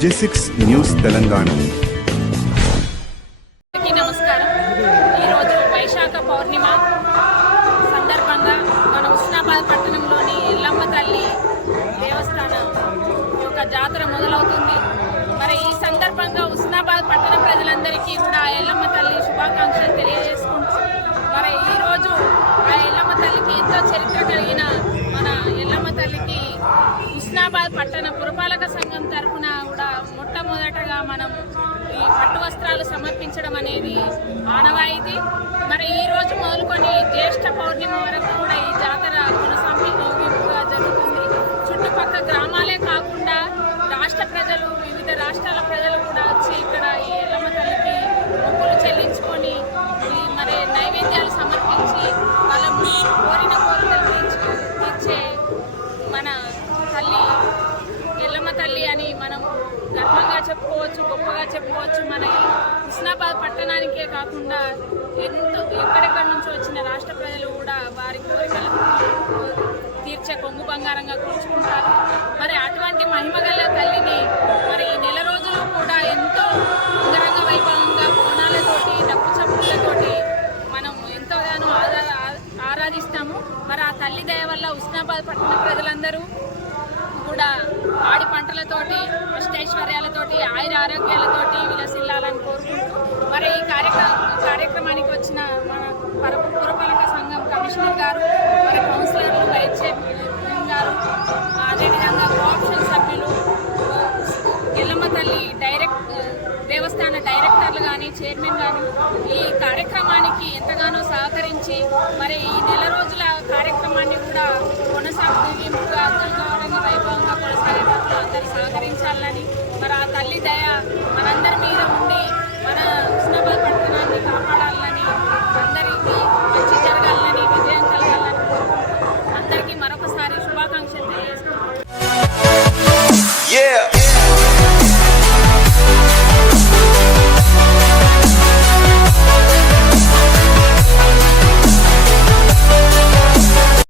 J news Telangana. నమస్కారం. ఈరోజు వైశాఖ పౌర్ణిమ సందర్భంగా మన ఉస్నాబాద్ పట్టణంలోని ఎల్లమ్మ తల్లి దేవస్థానం యొక్క జాతర మొదలవుతుంది. మరి ఈ సందర్భంగా ఉస్నాబాద్ పట్టణ ప్రజలందరికీ కూడా ఎల్లమ్మ తల్లి శుభాకాంక్షలు తెలియజేసుకుంటూ మరి ఈరోజు ఆ ఎల్లమ్మ తల్లికి ఎంతో చరిత్ర కలిగిన మన ఎల్లమ్మ తల్లికి హుస్నాబాద్ పట్టణ పురపాలక సంఘం తరఫున కూడా మనం ఈ పట్టు వస్త్రాలు సమర్పించడం అనేది ఆనవాయితీ మరి ఈ రోజు మొదలుకొని జ్యేష్ఠ పౌర్ణిమ వరకు కూడా ఈ జాతర కొనసాగింపుగా జరుగుతుంది. చుట్టుపక్క గ్రామాలే కాకుండా రాష్ట్ర ప్రజలు వివిధ రాష్ట్రాల ప్రజలు కూడా వచ్చి ఇక్కడ ఈ ఎల్లమ్మ తల్లికి మొక్కులు చెల్లించుకొని ఈ మరి నైవేద్యాలు సమర్పించి వాళ్ళ కోరిన కోరికలు తీర్చు ఇచ్చే మన తల్లి ఎల్లమ్మ తల్లి అని మనం గర్వంగా చెప్పుకోవచ్చు గొప్పగా చెప్పుకోవచ్చు. మన హుస్నాబాద్ పట్టణానికే కాకుండా ఎంతో ఎక్కడెక్కడి నుంచి వచ్చిన రాష్ట్ర ప్రజలు కూడా వారి కోరికలు తీర్చే కొంగు బంగారంగా కూర్చుకుంటారు. మరి అటువంటి మహిమగల తల్లిని మరి ఈ నెల రోజులు కూడా ఎంతో అంగరంగ వైభవంగా బోనాలతోటి డప్పు చప్పులతోటి మనం ఎంతోగానో ఆరా ఆరాధిస్తాము. మరి ఆ తల్లి దయ వల్ల ఉస్నాబాద్ పట్టణ ప్రజలందరూ ఆడి అష్టైశ్వర్యాలతోటి ఆయుర ఆరోగ్యాలతోటి విలసిల్లాలని కోరుకుంటూ మరి ఈ కార్యక్రమ కార్యక్రమానికి వచ్చిన మన పర పురపాలక సంఘం కమిషనర్ గారు మరి కౌన్సిలర్లు వైస్ చైర్మన్ గారు అదేవిధంగా కోఆప్షన్ సభ్యులు ఎల్లమ్మ తల్లి డైరెక్ట్ దేవస్థాన డైరెక్టర్లు కానీ చైర్మన్ కానీ ఈ కార్యక్రమానికి ఎంతగానో సహకరించి మరి ఈ నెల రోజుల కార్యక్రమాన్ని కూడా కొనసాగుతుంది. తల్లి దయ మనందరి మీద ఉండి మన హుస్నాబాద్ పట్టణాన్ని కాపాడాలని అందరికీ మంచి జరగాలని విజయం కలగాలని అందరికీ మరొకసారి